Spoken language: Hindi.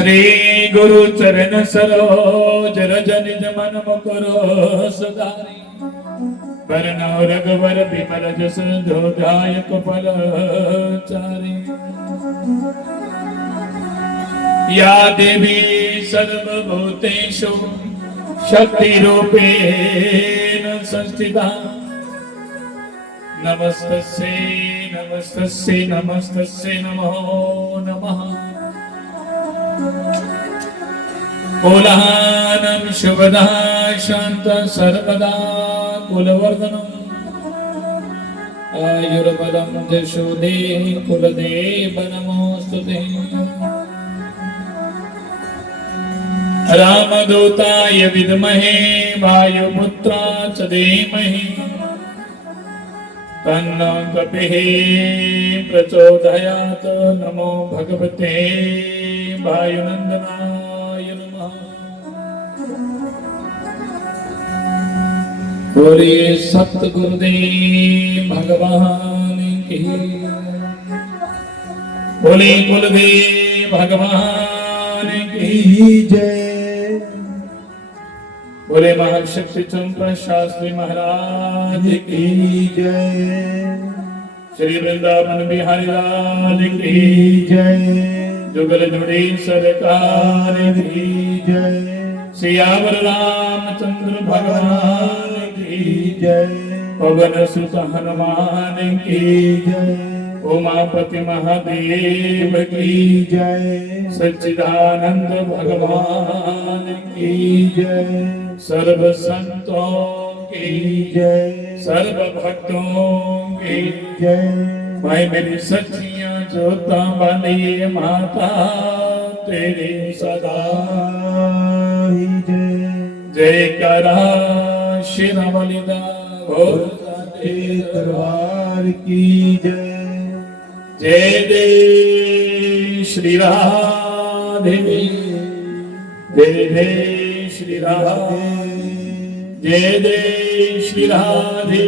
श्री गुरु चरण सरोज रज निज मन मुकुर सुधारी वरनौ रघुवर विमल जस धोधायक फल चारि। या देवी सर्वभूतेषु शक्ति रूपेण संस्थिता नमस्तस्यै नमस्तस्यै नमस्तस्यै नमो नमः। कुलानं शुभदा शांत सर्वदा कुलवर्धनम् आयुर्बलं यशोदे कुलदेव नमोस्तुते। रामदूताय विद्महे वायुपुत्राय च धीमहि तन्नो कपिः प्रचोदयात्। नमो भगवते वायुनंदनाय नमः। बोलिए सत गुरुदेव भगवान की, बोले कुलदेव भगवान की जय। बोले महाशक्ति चंद्र शास्त्री महाराज की जय। श्री वृंदावन बिहारी लाल की जय। जुगल जुड़ी सरकार की जय। सियावर रामचंद्र भगवान की जय। पवन सुत हनुमान की जय। उमापति महादेव की जय। सच्चिदानंद भगवान की जय। सर्व संतों की जय। सर्व भक्तों की जय। भाई मेरी सच्चियां जोता वाली माता तेरी सदा ही जय। जय करा शिरवलिदा दरबार की जय। जय दे श्री राधे जय दे श्री राधे जय दे श्री राधे